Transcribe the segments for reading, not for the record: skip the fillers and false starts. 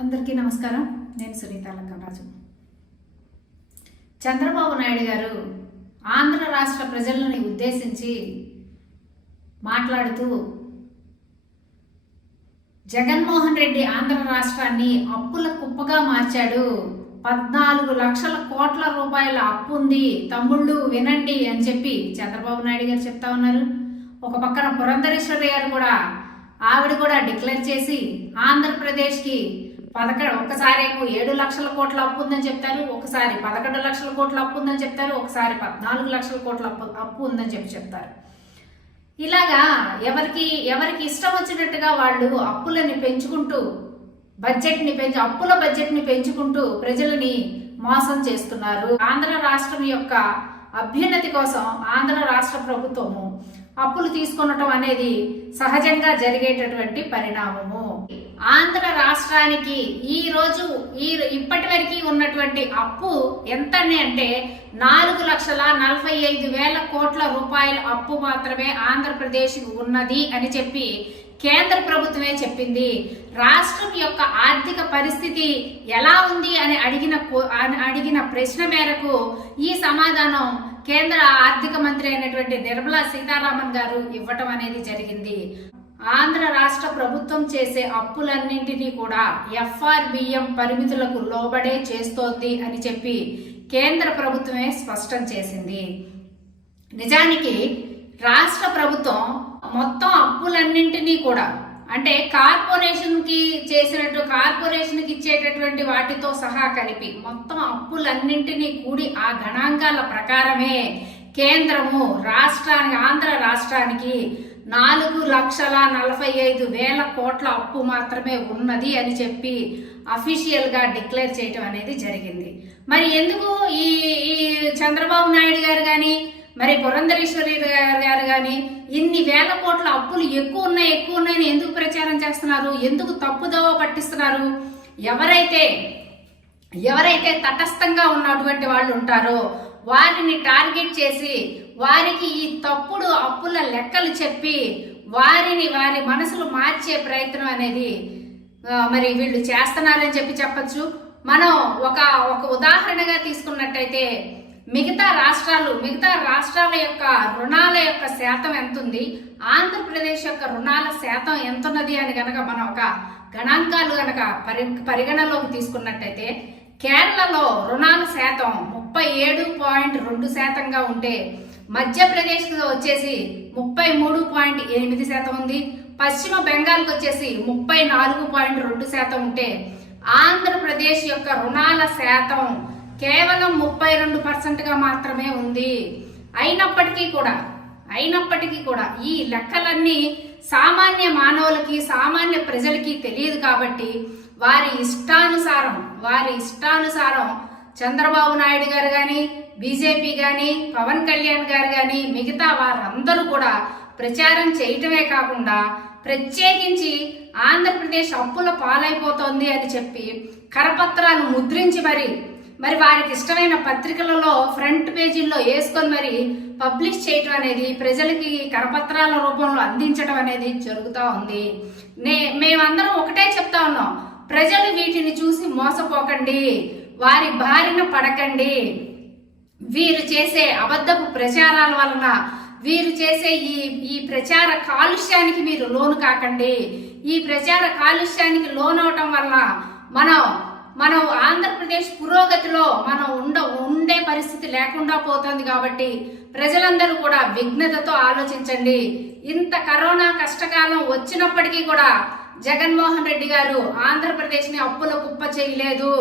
అందరికీ నమస్కారం. నేను సునీత లంకరాజు. చంద్రబాబు నాయుడు గారు ఆంధ్ర రాష్ట్ర ప్రజలని ఉద్దేశించి మాట్లాడుతూ జగన్మోహన్ రెడ్డి ఆంధ్ర రాష్ట్రాన్ని అప్పుల కుప్పగా మార్చాడు, 14 లక్షల కోట్ల రూపాయల అప్పు ఉంది, తమ్ముళ్ళు వినండి అని చెప్పి చంద్రబాబు నాయుడు గారు చెప్తా ఉన్నారు. ఒక పక్కన పురంధరేశ్వరి గారు కూడా ఆవిడ కూడా డిక్లేర్ చేసి ఆంధ్రప్రదేశ్కి ఒకసారి 7 లక్షల కోట్ల అప్పు ఉందని చెప్తారు, ఒకసారి 11 లక్షల కోట్ల అప్పు ఉందని చెప్తారు, ఒకసారి 14 లక్షల కోట్ల అప్పు ఉందని చెప్తారు. ఇలాగా ఎవరికి ఇష్టం వచ్చినట్టుగా వాళ్ళు అప్పులని పెంచుకుంటూ అప్పుల బడ్జెట్ని పెంచుకుంటూ ప్రజలని మోసం చేస్తున్నారు. ఆంధ్ర రాష్ట్రం యొక్క అభ్యున్నతి కోసం ఆంధ్ర రాష్ట్ర ప్రభుత్వము అప్పులు తీసుకొనటం అనేది సహజంగా జరిగేటటువంటి పరిణామము. ఆంధ్ర రాష్ట్రానికి ఇప్పటి వరకు ఉన్నటువంటి అప్పు ఎంత అంటే 4,45,000 కోట్ల రూపాయల అప్పు మాత్రమే ఆంధ్రప్రదేశ్ ఉన్నది అని చెప్పి కేంద్ర ప్రభుత్వమే చెప్పింది. రాష్ట్రం యొక్క ఆర్థిక పరిస్థితి ఎలా ఉంది అని అడిగిన ప్రశ్న మేరకు ఈ సమాధానం కేంద్ర ఆర్థిక మంత్రి అయినటువంటి నిర్మలా సీతారామన్ గారు ఇవ్వటం అనేది జరిగింది. ఆంధ్ర రాష్ట్ర ప్రభుత్వం చేసే అప్పులన్నింటినీ కూడా FRBM పరిమితులకు లోబడే చేస్తోంది అని చెప్పి కేంద్ర ప్రభుత్వమే స్పష్టం చేసింది. నిజానికి రాష్ట్ర ప్రభుత్వం మొత్తం అప్పులన్నింటినీ కూడా అంటే కార్పొరేషన్కి ఇచ్చేటటువంటి వాటితో సహా కలిపి మొత్తం అప్పులన్నింటినీ కూడి ఆ గణాంకాల ప్రకారమే కేంద్రము ఆంధ్ర రాష్ట్రానికి 4,45,000 కోట్ల అప్పు మాత్రమే ఉన్నది అని చెప్పి అఫీషియల్ గా డిక్లేర్ చేయటం అనేది జరిగింది. మరి ఎందుకు ఈ చంద్రబాబు నాయుడు గారు కానీ మరి పురంధరేశ్వరి గారు కానీ ఇన్ని వేల కోట్ల అప్పులు ఎక్కువ ఉన్నాయని ఎందుకు ప్రచారం చేస్తున్నారు? ఎందుకు తప్పుదోవ పట్టిస్తున్నారు? ఎవరైతే తటస్థంగా ఉన్నటువంటి వాళ్ళు ఉంటారో వారిని టార్గెట్ చేసి వారికి ఈ తప్పుడు అప్పుల లెక్కలు చెప్పి వారి మనసులు మార్చే ప్రయత్నం అనేది మరి వీళ్ళు చేస్తున్నారని చెప్పచ్చు. మనం ఒక ఉదాహరణగా తీసుకున్నట్టయితే మిగతా రాష్ట్రాల యొక్క రుణాల యొక్క శాతం ఎంత ఉంది, ఆంధ్రప్రదేశ్ యొక్క రుణాల శాతం ఎంత ఉన్నది అని గనక మనం ఒక గణాంకాలు గనక పరిగణలోకి తీసుకున్నట్టయితే కేరళలో రుణాల శాతం 37.2% ఉంటే మధ్యప్రదేశ్ వచ్చేసి 33.8% ఉంది, పశ్చిమ బెంగాల్కి వచ్చేసి 34.2% ఉంటే ఆంధ్రప్రదేశ్ యొక్క రుణాల శాతం కేవలం 32% మాత్రమే ఉంది. అయినప్పటికీ కూడా ఈ లెక్కలన్నీ సామాన్య మానవులకి సామాన్య ప్రజలకి తెలియదు కాబట్టి వారి ఇష్టానుసారం చంద్రబాబు నాయుడు గారు కానీ బీజేపీ కానీ పవన్ కళ్యాణ్ గారు కానీ మిగతా వారందరూ కూడా ప్రచారం చేయటమే కాకుండా ప్రత్యేకించి ఆంధ్రప్రదేశ్ అప్పుల పాలైపోతోంది అని చెప్పి కరపత్రాలు ముద్రించి మరి వారికి ఇష్టమైన పత్రికలలో ఫ్రంట్ పేజీల్లో వేసుకొని మరి పబ్లిష్ చేయటం అనేది ప్రజలకి కరపత్రాల రూపంలో అందించడం అనేది జరుగుతూ ఉంది. మేమందరం ఒకటే చెప్తా ఉన్నాం, ప్రజలు వీటిని చూసి మోసపోకండి, వారి బారిన పడకండి. వీరు చేసే అబద్ధపు ప్రచారాల వలన వీరు చేసే ఈ ప్రచార కాలుష్యానికి మీరు లోను కాకండి. ఈ ప్రచార కాలుష్యానికి లోనవటం వల్ల మనం ఆంధ్రప్రదేశ్ పురోగతిలో మనం ఉండే పరిస్థితి లేకుండా పోతుంది. కాబట్టి ప్రజలందరూ కూడా విఘ్నతతో ఆలోచించండి. ఇంత కరోనా కష్టకాలం వచ్చినప్పటికీ కూడా జగన్మోహన్ రెడ్డి గారు ఆంధ్రప్రదేశ్ ని అప్పుల కుప్ప చేయలేదు.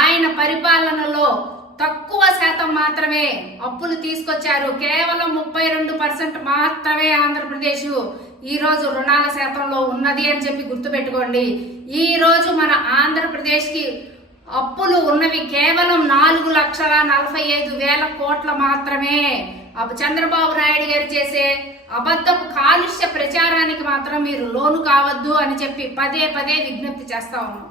ఆయన పరిపాలనలో తక్కువ శాతం మాత్రమే అప్పులు తీసుకొచ్చారు. కేవలం 32% మాత్రమే ఆంధ్రప్రదేశ్ ఈ రోజు రుణాల శాతంలో ఉన్నది అని చెప్పి గుర్తుపెట్టుకోండి. ఈ రోజు మన ఆంధ్రప్రదేశ్ కి అప్పులు ఉన్నవి కేవలం 4,45,000 కోట్ల మాత్రమే. చంద్రబాబు నాయుడు గారు చేసే అబద్ధపు కాలుష్య ప్రచారానికి మాత్రం మీరు లోను కావద్దు అని చెప్పి పదే విజ్ఞప్తి చేస్తా ఉన్నాం.